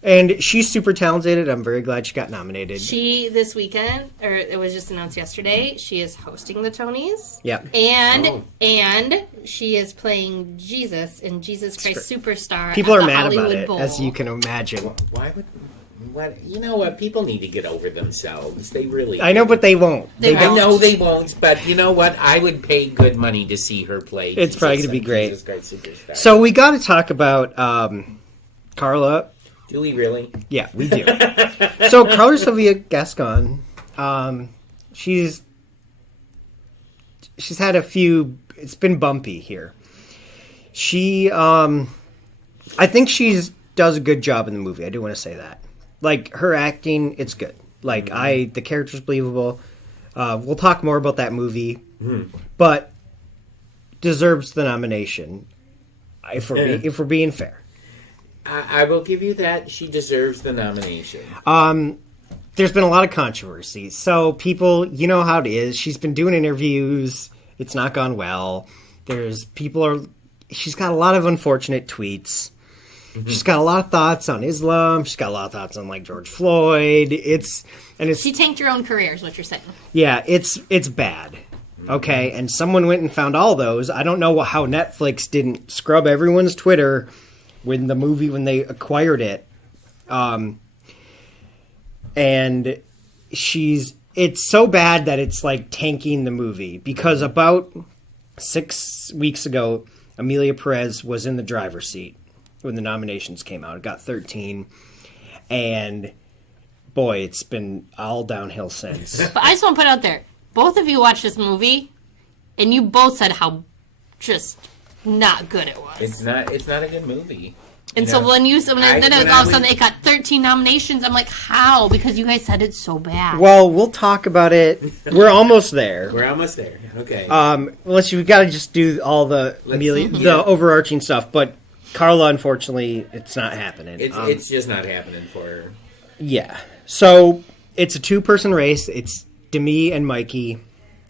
And she's super talented. I'm very glad she got nominated. She, this weekend, or it was just announced yesterday, she is hosting the Tonys. Yeah. And she is playing Jesus in Jesus Christ Superstar. People at are the mad Hollywood about it, Bowl. as you can imagine. Why would... What, you know what? People need to get over themselves. They really... I know, but they won't. I know they won't, but you know what? I would pay good money to see her play. It's probably going to be great. Jesus Christ Superstar. So we got to talk about Carla. Do we really? Yeah, we do. So Carla Sylvia Gascon, she's had a few. It's been bumpy here. She, I think does a good job in the movie. I do want to say that. Like, her acting, it's good. Like, the character's believable. We'll talk more about that movie, but deserves the nomination. If we're being fair. I will give you that. She deserves the nomination. There's been a lot of controversy. So people, you know how it is. She's been doing interviews. It's not gone well. She's got a lot of unfortunate tweets. Mm-hmm. She's got a lot of thoughts on Islam. She's got a lot of thoughts on, like, George Floyd. She tanked her own career, is what you're saying. Yeah, it's bad. Okay, and someone went and found all those. I don't know how Netflix didn't scrub everyone's Twitter when they acquired it. And it's so bad that it's like tanking the movie, because about 6 weeks ago, Amelia Perez was in the driver's seat when the nominations came out. It got 13, and boy, it's been all downhill since. But I just want to put out there, both of you watched this movie, and you both said how just not good it was. It's not a good movie. And so then all of a sudden it got 13 nominations. I'm like, how? Because you guys said it's so bad. Well, we'll talk about it. We're almost there. We're almost there. Okay. We got to just do all the overarching stuff. But Carla, unfortunately, it's not happening. It's just not happening for her. Yeah. So it's a two-person race. It's Demi and Mikey.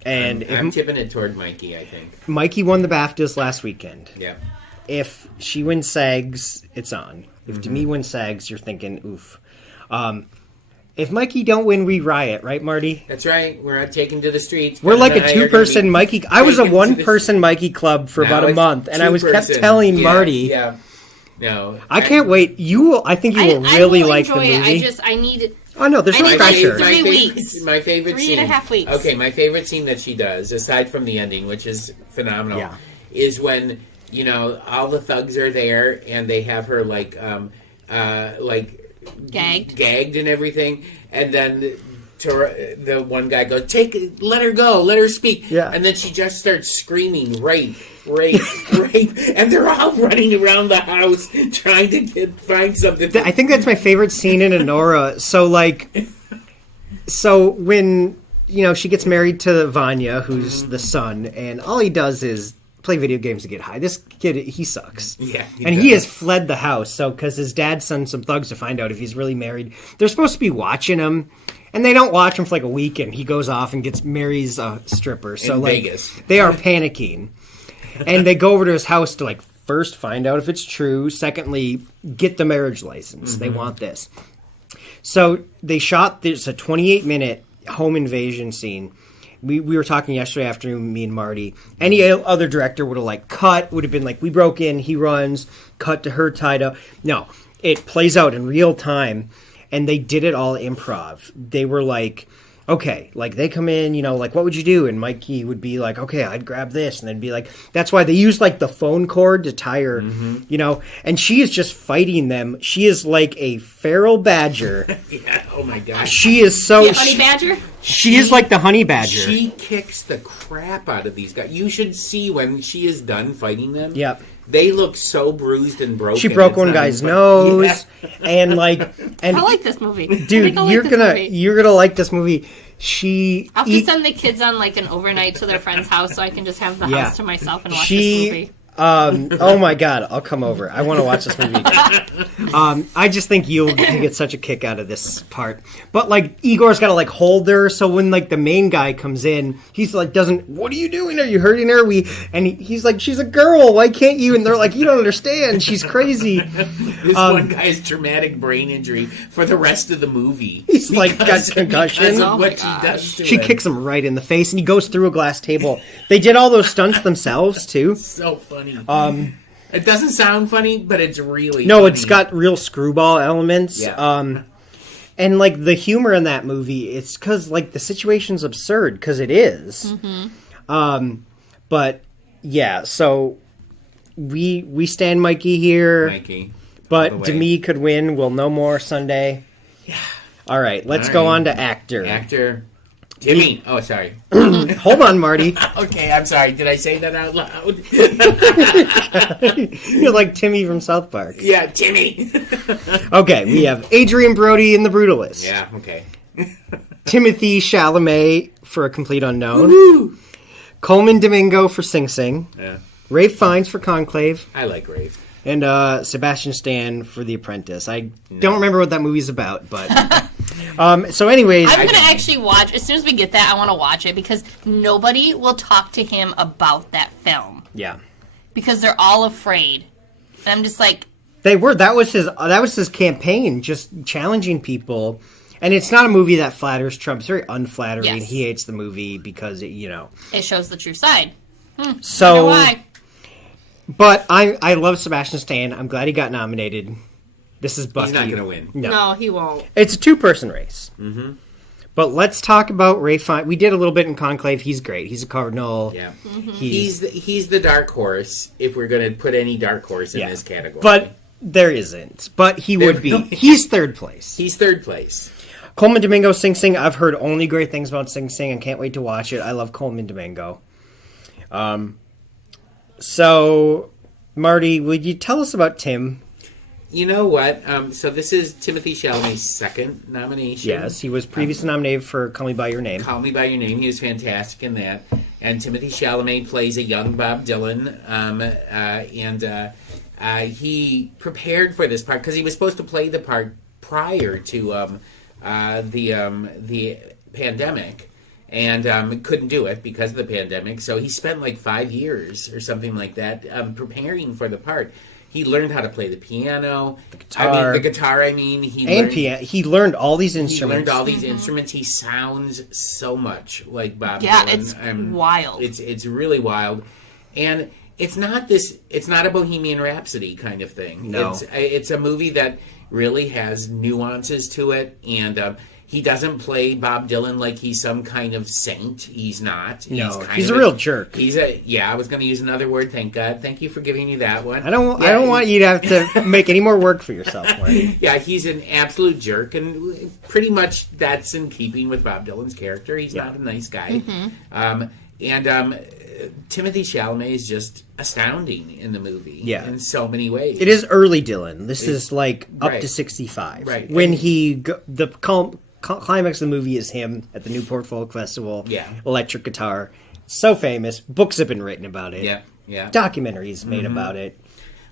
And I'm tipping it toward Mikey, I think. Mikey won the BAFTAs last weekend. Yeah. If she wins SAGs, it's on. If Demi wins SAGs, you're thinking, oof. If Mikey don't win, we riot, right, Marty? That's right. We're out taking to the streets. We're like a two-person Mikey. I was a one-person Mikey club for about a month, and I kept telling Marty. Yeah. No. I can't wait. I think you will really like the movie. I need... Oh, no, there's no pressure. 3 weeks. My favorite scene. 3.5 weeks. Okay, my favorite scene that she does, aside from the ending, which is phenomenal, is when, you know, all the thugs are there and they have her, like gagged and everything, and then the one guy goes, let her go, let her speak. Yeah. And then she just starts screaming, rape, and they're all running around the house trying to find something. I think that's my favorite scene in Anora. So when, you know, she gets married to Vanya, who's the son, and all he does is play video games to get high. This kid, he sucks. Yeah. He has fled the house, because his dad sends some thugs to find out if he's really married. They're supposed to be watching him, and they don't watch him for like a week, and he goes off and marries a stripper. So in like Vegas. They are panicking. And they go over to his house to like first, find out if it's true. Secondly, get the marriage license. They want this. So they shot this a 28-minute home invasion scene. We were talking yesterday afternoon, me and Marty. Any other director would have cut, would have been like, we broke in, he runs, cut to her tied up. No, it plays out in real time, and they did it all improv. They were like, okay, they come in, what would you do? And Mikey would be like, okay, I'd grab this. And then be like, that's why they use the phone cord to tie her, and she is just fighting them. She is like a feral badger. Yeah, oh my gosh. She is so... Yeah, honey badger? She is like the honey badger. She kicks the crap out of these guys. You should see when she is done fighting them. Yep. They look so bruised and broken. She broke one guy's nose, and I like this movie, dude. You're gonna like this movie. I'll just send the kids on an overnight to their friend's house so I can just have the house to myself and watch this movie. Oh my god, I'll come over. I want to watch this movie. I just think you'll get such a kick out of this part. But Igor's got to hold her, so when the main guy comes in, he's doesn't. What are you doing? Are you hurting her? He's like, she's a girl. Why can't you? And they're like, you don't understand. She's crazy. This one guy's traumatic brain injury for the rest of the movie. He's got concussion. Because of what she does to She him. kicks him right in the face, and he goes through a glass table. They did all those stunts themselves too. So funny. It doesn't sound funny, but it's really no. funny. It's got real screwball elements. Yeah. And the humor in that movie, it's because the situation's absurd because it is. But yeah, so we stand Mikey here. Mikey, but Demi could win. We'll know more Sunday. Yeah. All right, let's go on to actor. Actor. Timmy. Oh, sorry. Hold on, Marty. Okay, I'm sorry. Did I say that out loud? You're like Timmy from South Park. Yeah, Timmy. Okay, we have Adrian Brody in The Brutalist. Yeah, okay. Timothy Chalamet for A Complete Unknown. Woo! Coleman Domingo for Sing Sing. Yeah. Rafe Fiennes for Conclave. I like Rafe. And Sebastian Stan for The Apprentice. I don't remember what that movie's about, but... so anyways... I'm going to actually watch... As soon as we get that, I want to watch it because nobody will talk to him about that film. Yeah. Because they're all afraid. And I'm just like... They were. That was his campaign, just challenging people. And it's not a movie that flatters Trump. It's very unflattering. Yes. He hates the movie because, It shows the true side. So... I know why. But I love Sebastian Stan. I'm glad he got nominated. This is Bucky. He's not going to win. No, he won't. It's a two-person race. Mm-hmm. But let's talk about Rafe Fiennes. We did a little bit in Conclave. He's great. He's a cardinal. Yeah. Mm-hmm. He's the dark horse, if we're going to put any dark horse in this category. But there isn't. But he would be. He's third place. He's third place. Coleman Domingo, Sing Sing. I've heard only great things about Sing Sing and can't wait to watch it. I love Coleman Domingo. So, Marty, would you tell us about Tim? You know what? So this is Timothy Chalamet's second nomination. Yes, he was previously nominated for Call Me By Your Name. Call Me By Your Name. He was fantastic in that. And Timothy Chalamet plays a young Bob Dylan. And he prepared for this part because he was supposed to play the part prior to the pandemic. And couldn't do it because of the pandemic. So he spent 5 years or something like that preparing for the part. He learned how to play the piano. The guitar. He learned all these instruments. Instruments. He sounds so much like Bob Dylan. Yeah, it's wild. It's really wild. And it's not a Bohemian Rhapsody kind of thing. No. It's a movie that really has nuances to it. And he doesn't play Bob Dylan like he's some kind of saint. He's not. He's a real jerk. I was going to use another word. Thank God. Thank you for giving me that one. I don't want you to have to make any more work for yourself, Marty. Yeah, he's an absolute jerk, and pretty much that's in keeping with Bob Dylan's character. He's not a nice guy. Mm-hmm. Timothy Chalamet is just astounding in the movie. Yeah. In so many ways. It is early Dylan. This is up to 65. Right. When climax of the movie is him at the Newport Folk Festival. Yeah. Electric guitar. So famous. Books have been written about it. Yeah. Yeah. Documentaries made about it.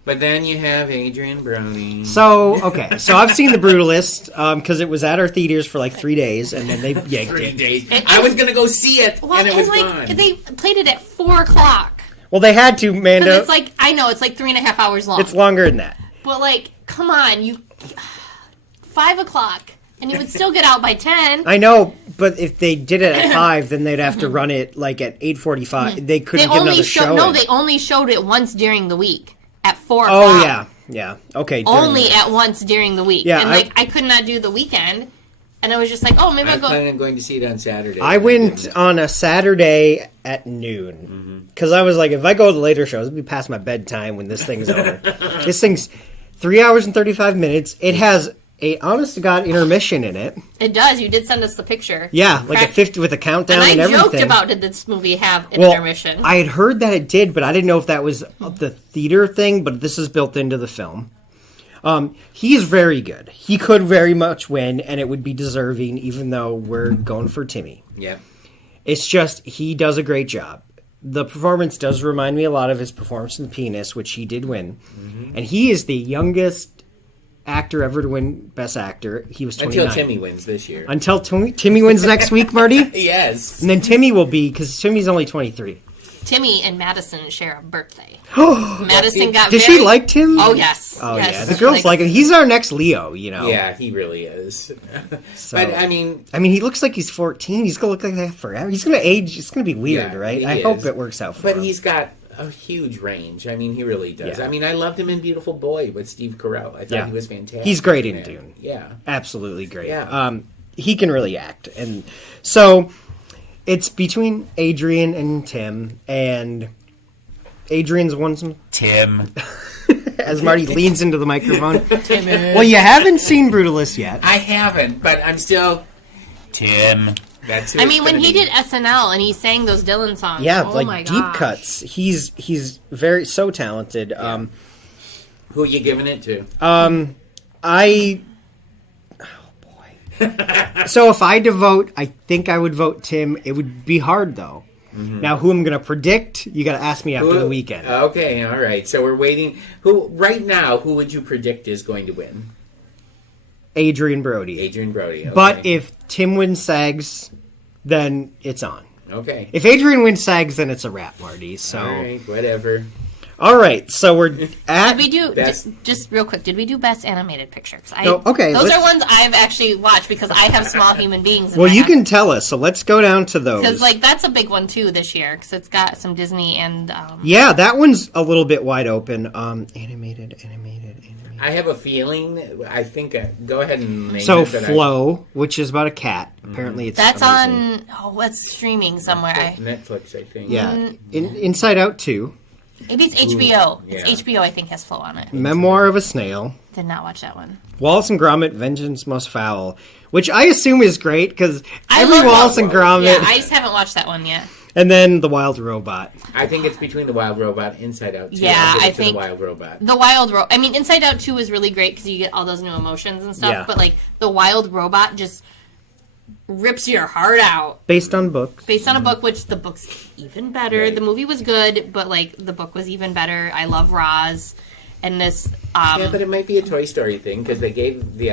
But then you have Adrian Brody. So, okay. So I've seen The Brutalist because it was at our theaters for 3 days, and then they yanked 3 days. I was going to go see it, and it was gone. They played it at 4 o'clock. Well, they had to, Because Mando. it's like, I know, it's like 3.5 hours long. It's longer than that. But, like, come on, 5 o'clock, and you would still get out by 10. I know, but if they did it at 5, then they'd have to run it, like, at 8:45. They couldn't get another show No, in. they only showed it once during the week, at 4 Oh, o'clock. yeah. Okay. Only at once during the week. Yeah, and, like, I could not do the weekend. And I was just like, oh, maybe I'll I'm go. planning on going to see it on Saturday. I went on a Saturday at noon. Because I was like, if I go to the later shows, it'll be past my bedtime when this thing's over. This thing's 3 hours and 35 minutes. It has a honest-to-God intermission in it. It does. You did send us the picture. Yeah, like a 50 with a countdown and I everything. joked about, did this movie have an intermission? I had heard that it did, but I didn't know if that was the theater thing, but this is built into the film. He is very good. He could very much win, and it would be deserving, even though we're going for Timmy. Yeah. It's just, he does a great job. The performance does remind me a lot of his performance in The Pianist, which he did win. And he is the youngest actor ever to win Best Actor. He was 29. Until Timmy wins this year. Until Timmy wins next week, Marty? Yes. And then Timmy will be, because Timmy's only 23. Timmy and Madison share a birthday. Madison got Did very... she like Tim? Oh, yes. Oh, yes. yeah. The girls like him. He's our next Leo, you know. Yeah, he really is. So, But, I mean, he looks like he's 14. He's going to look like that forever. He's going to age. It's going to be weird, Yeah, right? he I hope is. it works out for but him. he's got a huge range. I mean, he really does. Yeah. I mean, I loved him in Beautiful Boy with Steve Carell. I thought he was fantastic. He's great in that. Dune. Yeah. Absolutely great. Yeah. He can really act. And so it's between Adrian and Tim, and Adrian's won some... Tim. As Marty leans into the microphone. Well, you haven't seen Brutalist yet. I haven't, but I'm still... Tim. That's who I it's mean, when gonna he be. did SNL and he sang those Dylan songs. Yeah, oh like my deep gosh. cuts. He's very so talented. Who are you giving it to? So if I had to vote, I think I would vote Tim. It would be hard though. Now, who I'm going to predict, you got to ask me after the weekend. Okay, all right. So we're waiting. Who would you predict is going to win? Adrian Brody. Adrian Brody. Okay. But if Tim wins SAGs, then it's on. Okay. If Adrian wins SAGs, then it's a wrap, Marty. So, All right, whatever. all right. So we're at. Did we do Best- just real quick? Did we do best animated picture? 'Cause No, okay, those let's- are ones I've actually watched because I have small human beings. Well, you can tell us. So let's go down to those. because like that's a big one too this year because it's got some Disney and Yeah, that one's a little bit wide open. Animated. I have a feeling. I think. Go ahead and name So it. but Flow, which is about a cat. Apparently, it's that's amazing. on what's streaming somewhere. Netflix, I think. Yeah, Inside Out 2, Maybe it's HBO. yeah. It's HBO. I think has Flow on it. Memoir of a Snail, Did not watch that one. Wallace and Gromit: Vengeance Must Foul, which I assume is great because I every love Wallace and Gromit, Yeah, I just haven't watched that one yet. and then The Wild Robot. I think it's between the Wild Robot, Inside Out. Too. Yeah, I'll give it I to think- the Wild Robot. The Wild Robot. I mean, Inside Out 2 is really great because you get all those new emotions and stuff. Yeah. But like the Wild Robot just rips your heart out Based on books. based on a book, which the book's even better. Right. The movie was good, but like the book was even better. I love Roz, and this. Yeah, but it might be a Toy Story thing because they gave the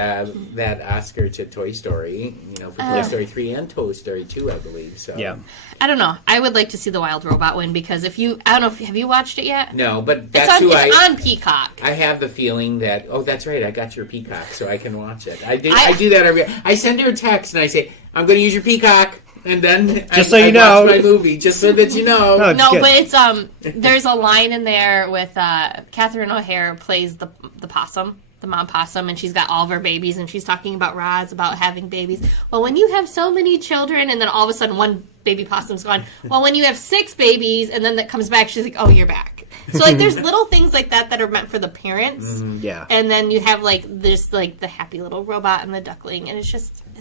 that Oscar to Toy Story, for Toy Story 3 and Toy Story 2, I believe. So Yeah. I don't know. I would like to see the Wild Robot win because I don't know. Have you watched it yet? No, but It's that's who it's on Peacock. I have the feeling that. Oh, that's right. I got your Peacock, so I can watch it. I I do that every. I send her a text and I say, "I'm going to use your Peacock," and then Just so I you know. watch my movie, just so that you know. No, it's No, good. but it's there's a line in there with Catherine O'Hara plays the possum, the mom possum, and she's got all of her babies, and she's talking about Roz about having babies. Well, when you have so many children, and then all of a sudden one baby possum's gone. Well, when you have 6 babies, and then that comes back, she's like, "Oh, you're back." So like, there's little things like that are meant for the parents, Yeah. and then you have like this like the happy little robot and the duckling, and it's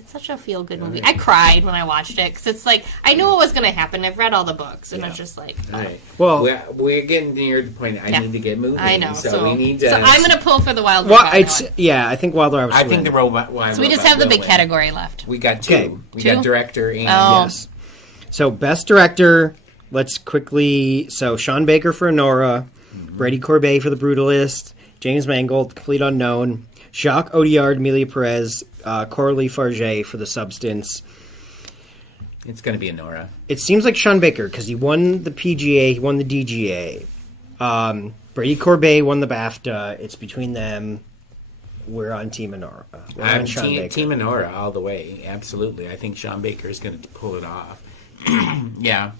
such a feel good movie. I cried when I watched it because it's like I knew what was going to happen. I've read all the books, and it's just like. All right. Well- we're getting near the point. I Yeah. need to get moving. I know. So we need to. So I'm going to pull for the Wild Well, Robot. it's yeah. I think Wild Robot. I think the robot. Wild So we just Robot have the will big win. category left. We got 2. Okay. We 2? got director and. Oh. Yes. So best director. Let's quickly. So Sean Baker for Nora, Brady Corbet for The Brutalist, James Mangold, Complete Unknown, Jacques Audiard, Emilia Perez, Coralie Farge for The Substance. It's going to be Honora. It seems like Sean Baker, because he won the PGA, he won the DGA. Brady Corbet won the BAFTA. It's between them. We're on Team Honora. We're on Sean Baker. Team Honora all the way. Absolutely. I think Sean Baker is going to pull it off. Yeah.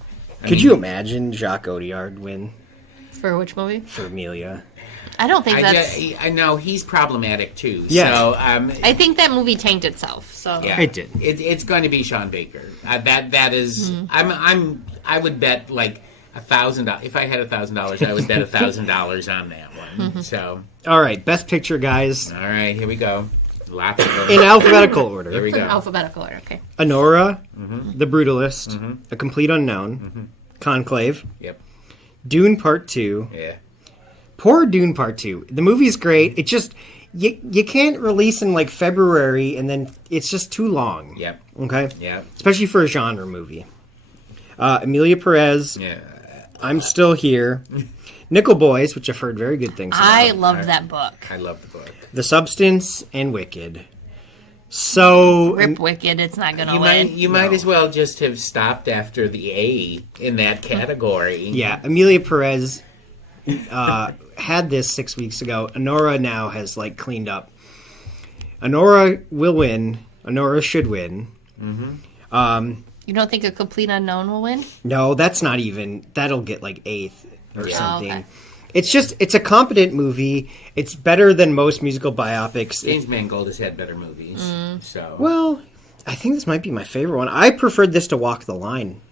Could you imagine Jacques Audiard win For which movie? for Amelia? I don't think that's... I know he's problematic too. Yeah. So, I think that movie tanked itself. So yeah, It did. It's going to be Sean Baker. That is. I would bet like $1,000. If I had $1,000, I would bet $1,000 on that one. So. All right, Best Picture, guys. All right, here we go. Lots of In alphabetical order. Here we in go. alphabetical order. Okay. Honora, The Brutalist, A Complete Unknown, Conclave, Yep. Dune Part 2. Yeah. Poor Dune Part 2. The movie's great. It just... You can't release in like February and then it's just too long. Yep. Okay? Yep. Especially for a genre movie. Amelia Perez, Yeah. I'm Still Here. Nickel Boys, which I've heard very good things about. I loved that book. I love the book. The Substance, and Wicked. So... Rip Wicked, it's not going to win. You might as well just have stopped after the A in that category. Yeah, Amelia Perez had this 6 weeks ago. Honora now has like cleaned up. Honora will win. Honora should win. You don't think A Complete Unknown will win? No, that's not even. That'll get like 8th or something. okay. It's a competent movie. It's better than most musical biopics. James Mangold has had better movies. So Well, I think this might be my favorite one. I preferred this to Walk the Line.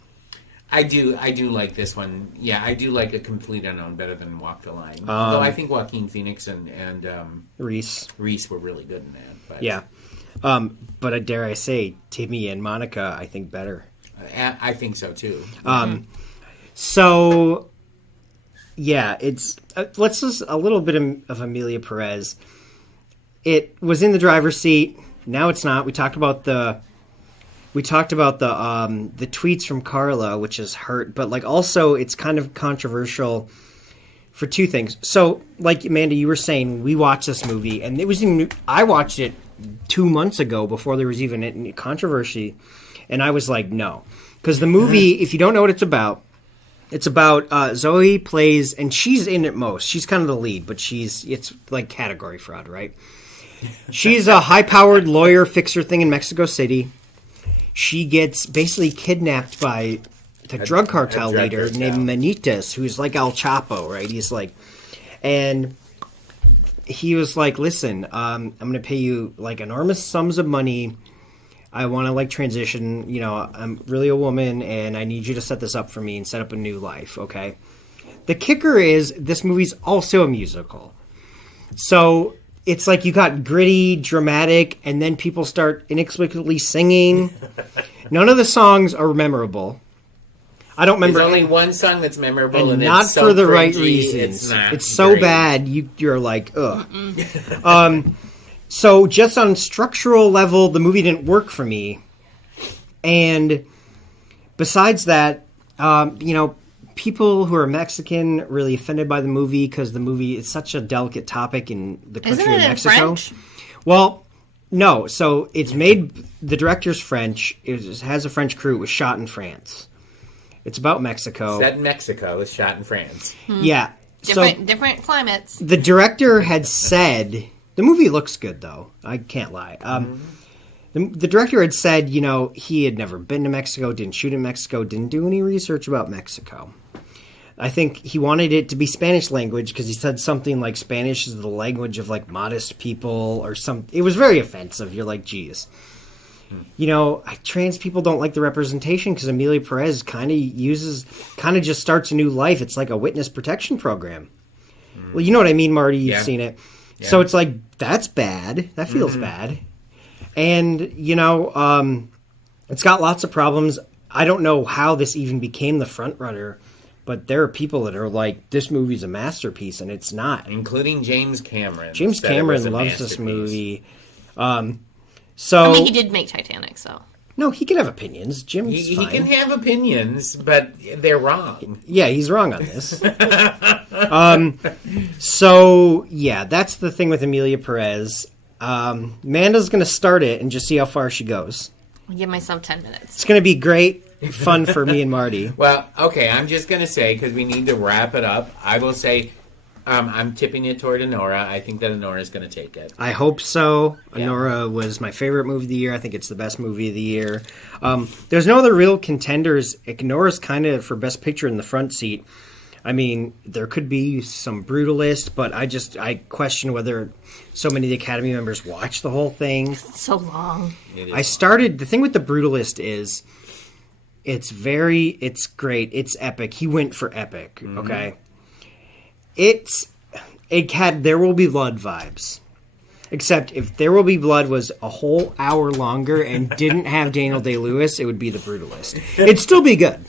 I do like this one. Yeah, I do like A Complete Unknown better than Walk the Line. Although I think Joaquin Phoenix and Reese. Reese were really good in that. But Yeah. But dare I say, Timmy and Monica, I think better. I think so too. So, yeah, it's let's just a little bit of Amelia Perez. It was in the driver's seat. Now it's not. We talked about the tweets from Carla, which is hurt, but like also it's kind of controversial for two things. So, like Amanda, you were saying, we watched this movie, and I watched it 2 months ago before there was even any controversy, and I was like, no, because the movie, if you don't know what it's about Zoe plays, and she's in it most. She's kind of the lead, but it's like category fraud, right? She's a high-powered lawyer fixer thing in Mexico City. She gets basically kidnapped by the drug cartel leader named Manitas, who's like El Chapo, right? He's like, and he was like, listen, I'm going to pay you like enormous sums of money. I want to like transition, I'm really a woman and I need you to set this up for me and set up a new life, okay? The kicker is this movie's also a musical. So it's like you got gritty, dramatic, and then people start inexplicably singing. None of the songs are memorable. I don't remember. There's only one song that's memorable, and not it's so for the cringy, right reasons. It's so great. bad. You're like, ugh. So just on structural level, the movie didn't work for me. And besides that, people who are Mexican really offended by the movie because the movie is such a delicate topic in the country Isn't it of in Mexico. French? Well, no. So it's made. The director's French. It has a French crew. It was shot in France. It's about Mexico. Set in Mexico, it's shot in France. Yeah. Different climates. The director had said the movie looks good though. I can't lie. The director had said, he had never been to Mexico, didn't shoot in Mexico, didn't do any research about Mexico. I think he wanted it to be Spanish language because he said something like Spanish is the language of like modest people or something. It was very offensive. You're like, geez. Trans people don't like the representation because Amelia Perez kind of just starts a new life. It's like a witness protection program. Well, you know what I mean, Marty? You've seen it. Yeah. So it's like, that's bad. That feels bad. And, it's got lots of problems. I don't know how this even became the front runner, but there are people that are like, this movie's a masterpiece, and it's not. Including James Cameron. James Cameron loves this movie. He did make Titanic, so. No, he can have opinions. Jim's he fine. can have opinions, but they're wrong. Yeah, he's wrong on this. So, yeah, that's the thing with Amelia Perez. Amanda's going to start it and just see how far she goes. I'll give myself 10 minutes. It's going to be great fun for me and Marty. Well, okay, I'm just going to say, because we need to wrap it up, I will say I'm tipping it toward Honora. I think that Honora is going to take it. I hope so. Yeah. Honora was my favorite movie of the year. I think it's the best movie of the year. There's no other real contenders. Honora's kind of for Best Picture in the front seat. I mean, there could be some Brutalist, but I question whether so many of the Academy members watch the whole thing. It's so long. The thing with the Brutalist is it's great. It's epic. He went for epic, okay? It had There Will Be Blood vibes. Except if There Will Be Blood was a whole hour longer and didn't have Daniel Day-Lewis, it would be the Brutalist. It'd still be good.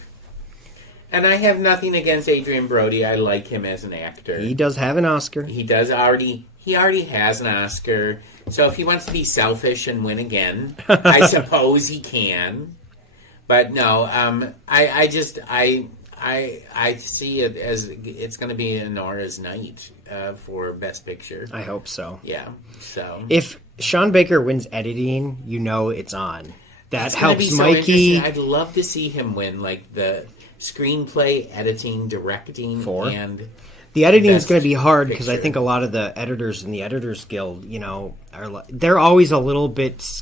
And I have nothing against Adrian Brody. I like him as an actor. He does have an Oscar. He already has an Oscar. So if he wants to be selfish and win again, I suppose he can. But no, I see it as it's going to be Honora's night for Best Picture. I hope so. Yeah. So if Sean Baker wins editing, it's on. That helps so Mikey. I'd love to see him win like the screenplay, editing, directing, and the editing is going to be hard Picture. because I think a lot of the editors in the Editors Guild, they're always a little bit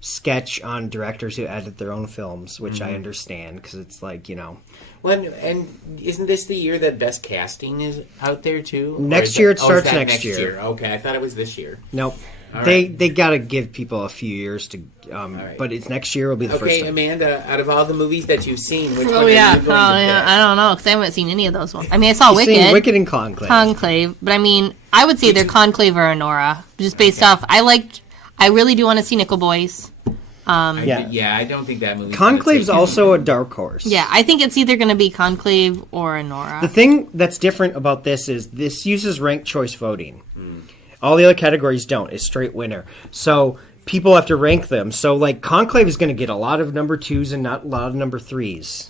sketch on directors who edit their own films, which I understand because it's like, Well, and isn't this the year that Best Casting is out there too? Next year it starts next year. Okay, I thought it was this year. Nope. All They right. got to give people a few years to, right. but it's next year will be the first Okay, time. Amanda, out of all the movies that you've seen, which one Oh are yeah. you going to pick? I don't know because I haven't seen any of those ones. I mean, I saw You've seen Wicked. Wicked and Conclave. But I mean, I would say they're Conclave or Honora, just based off. I really do want to see Nickel Boys. I don't think that movie. Conclave's also a dark horse. Yeah, I think it's either going to be Conclave or Honora. The thing that's different about this is this uses ranked choice voting. All the other categories don't. It's straight winner. So people have to rank them. So like Conclave is going to get a lot of number 2s and not a lot of number 3s.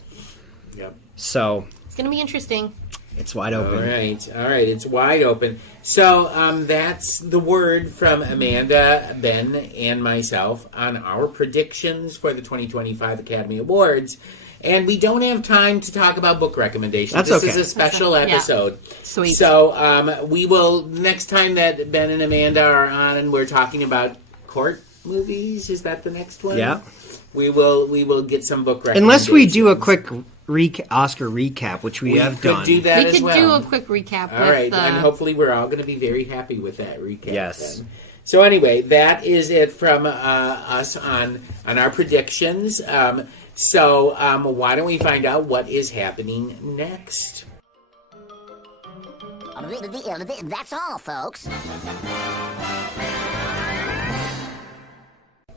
Yep. So It's going to be interesting. it's wide open. All right, it's wide open. So that's the word from Amanda, Ben, and myself on our predictions for the 2025 Academy Awards. And we don't have time to talk about book recommendations. That's this okay. is a special That's okay. Yeah. episode. Sweet. So we will, next time that Ben and Amanda are on and we're talking about court movies, is that the next one? Yeah. We will get some book recommendations. Unless we do a quick Oscar recap, which we have could done. do that We as could well. do a quick recap. All with right, and hopefully we're all going to be very happy with that recap. Yes. Then. So anyway, that is it from us on our predictions. So why don't we find out what is happening next? That's all, folks.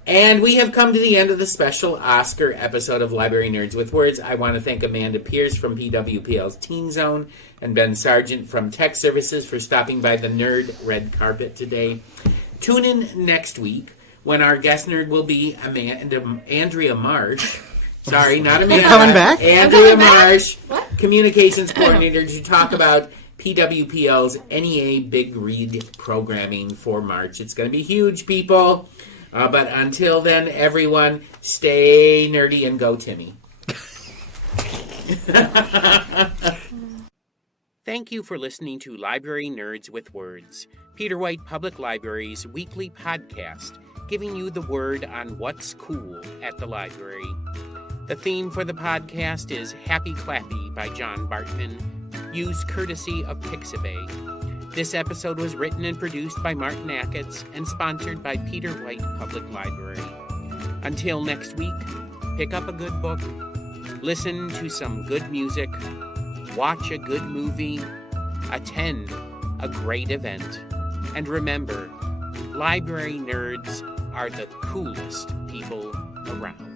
And we have come to the end of the special Oscar episode of Library Nerds with Words. I want to thank Amanda Pierce from PWPL's Teen Zone and Ben Sargent from Tech Services for stopping by the Nerd Red Carpet today. Tune in next week when our guest nerd will be Andrea Marsh. Sorry, not Amanda. coming back? Andrea Marsh, Communications Coordinator, to talk about PWPL's NEA Big Read programming for March. It's going to be huge, people. But until then, everyone, stay nerdy and go Timmy. Thank you for listening to Library Nerds with Words, Peter White Public Library's weekly podcast, giving you the word on what's cool at the library. The theme for the podcast is Happy Clappy by John Bartman, used courtesy of Pixabay. This episode was written and produced by Martin Acketts and sponsored by Peter White Public Library. Until next week, pick up a good book, listen to some good music, watch a good movie, attend a great event, and remember, library nerds are the coolest people around.